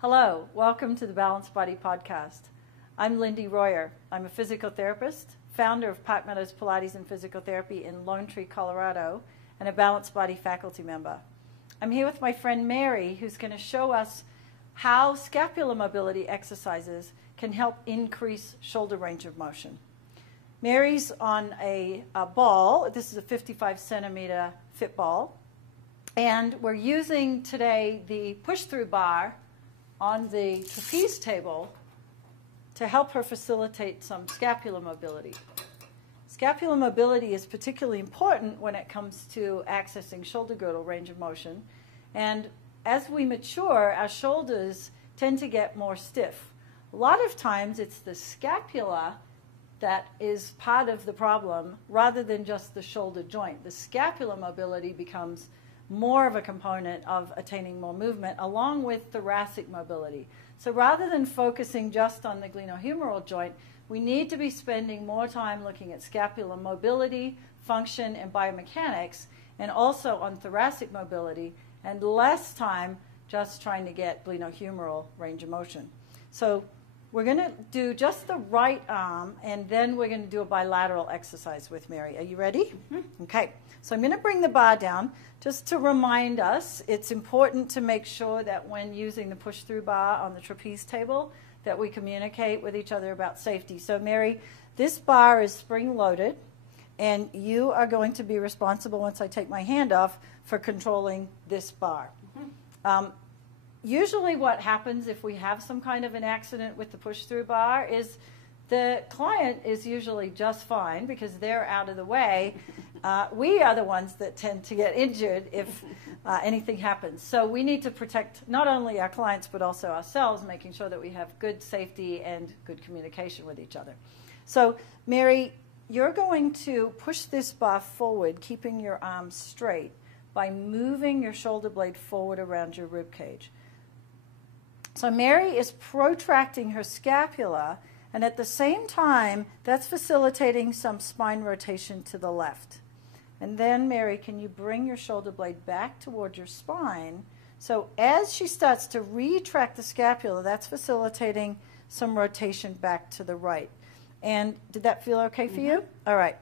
Hello, welcome to the Balanced Body Podcast. I'm Lindy Royer. I'm a physical therapist, founder of Park Meadows Pilates and Physical Therapy in Lone Tree, Colorado, and a Balanced Body faculty member. I'm here with my friend Mary, who's going to show us how scapular mobility exercises can help increase shoulder range of motion. Mary's on a ball. This is a 55 centimeter fit ball. And we're using today the push-through bar on the trapeze table to help her facilitate some scapular mobility. Scapular mobility is particularly important when it comes to accessing shoulder girdle range of motion. And as we mature, our shoulders tend to get more stiff. A lot of times it's the scapula that is part of the problem rather than just the shoulder joint. The scapular mobility becomes more of a component of attaining more movement along with thoracic mobility. So rather than focusing just on the glenohumeral joint, we need to be spending more time looking at scapular mobility, function, and biomechanics, and also on thoracic mobility, and less time just trying to get glenohumeral range of motion. So we're going to do just the right arm, and then we're going to do a bilateral exercise with Mary. Are you ready? Mm-hmm. Okay. So I'm going to bring the bar down. Just to remind us, it's important to make sure that when using the push-through bar on the trapeze table that we communicate with each other about safety. So Mary, this bar is spring-loaded, and you are going to be responsible once I take my hand off for controlling this bar. Mm-hmm. Usually what happens if we have some kind of an accident with the push-through bar is the client is usually just fine because they're out of the way. We are the ones that tend to get injured if anything happens. So we need to protect not only our clients but also ourselves, making sure that we have good safety and good communication with each other. So Mary, you're going to push this bar forward, keeping your arms straight by moving your shoulder blade forward around your rib cage. So Mary is protracting her scapula, and at the same time, that's facilitating some spine rotation to the left. And then, Mary, can you bring your shoulder blade back toward your spine? So as she starts to retract the scapula, that's facilitating some rotation back to the right. And did that feel okay for you? All right.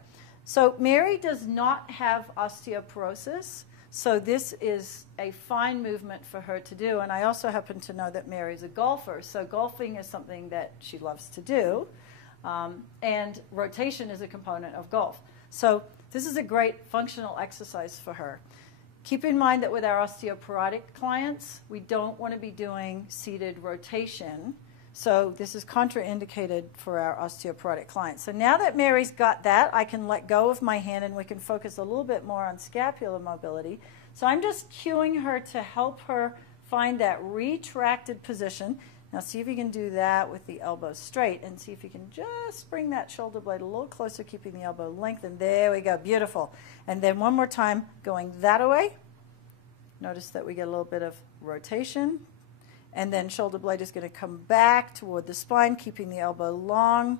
So Mary does not have osteoporosis, so this is a fine movement for her to do. And I also happen to know that Mary's a golfer, so golfing is something that she loves to do. And rotation is a component of golf. So this is a great functional exercise for her. Keep in mind that with our osteoporotic clients, we don't want to be doing seated rotation. So this is contraindicated for our osteoporotic clients. So now that Mary's got that, I can let go of my hand and we can focus a little bit more on scapular mobility. So I'm just cueing her to help her find that retracted position. Now see if you can do that with the elbow straight, and see if you can just bring that shoulder blade a little closer, keeping the elbow lengthened. There we go, beautiful. And then one more time, going that way. Notice that we get a little bit of rotation. And then shoulder blade is going to come back toward the spine, keeping the elbow long.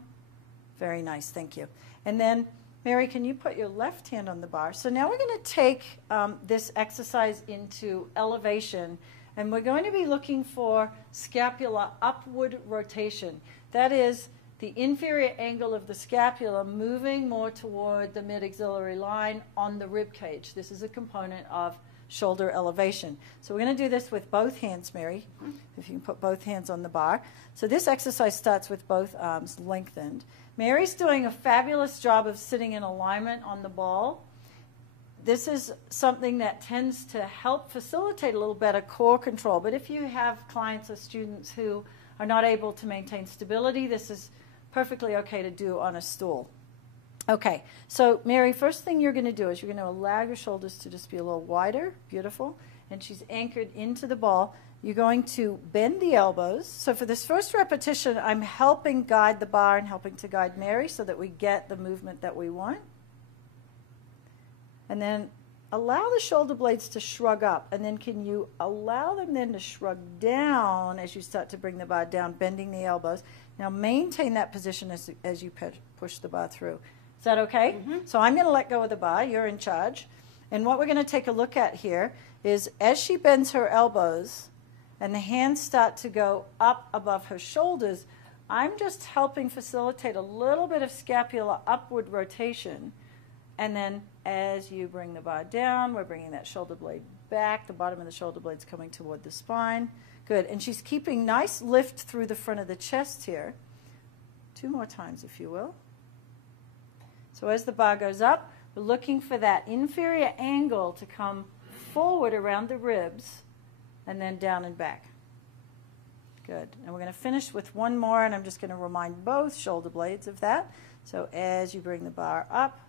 Very nice, thank you. And then, Mary, can you put your left hand on the bar? So now we're going to take this exercise into elevation, and we're going to be looking for scapula upward rotation. That is the inferior angle of the scapula moving more toward the mid-axillary line on the rib cage. This is a component of shoulder elevation. So we're going to do this with both hands, Mary, if you can put both hands on the bar. So this exercise starts with both arms lengthened. Mary's doing a fabulous job of sitting in alignment on the ball. This is something that tends to help facilitate a little better core control. But if you have clients or students who are not able to maintain stability, this is perfectly okay to do on a stool. Okay, so Mary, first thing you're going to do is you're going to allow your shoulders to just be a little wider, beautiful, and she's anchored into the ball. You're going to bend the elbows. So for this first repetition, I'm helping guide the bar and helping to guide Mary so that we get the movement that we want. And then allow the shoulder blades to shrug up, and then can you allow them then to shrug down as you start to bring the bar down, bending the elbows. Now maintain that position as you push the bar through. Is that okay? Mm-hmm. So I'm going to let go of the bar. You're in charge. And what we're going to take a look at here is as she bends her elbows, and the hands start to go up above her shoulders, I'm just helping facilitate a little bit of scapular upward rotation. And then as you bring the bar down, we're bringing that shoulder blade back. The bottom of the shoulder blade's coming toward the spine. Good. And she's keeping nice lift through the front of the chest here. 2 more times, if you will. So as the bar goes up, we're looking for that inferior angle to come forward around the ribs and then down and back. Good. And we're going to finish with one more, and I'm just going to remind both shoulder blades of that. So as you bring the bar up,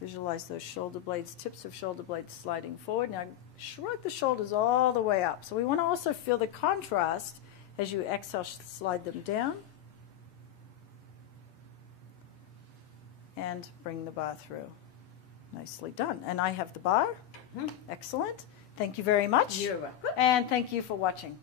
visualize those shoulder blades, tips of shoulder blades sliding forward. Now shrug the shoulders all the way up. So we want to also feel the contrast as you exhale, slide them down. And bring the bar through. Nicely done. And I have the bar. Excellent. Thank you very much. You're welcome. And thank you for watching.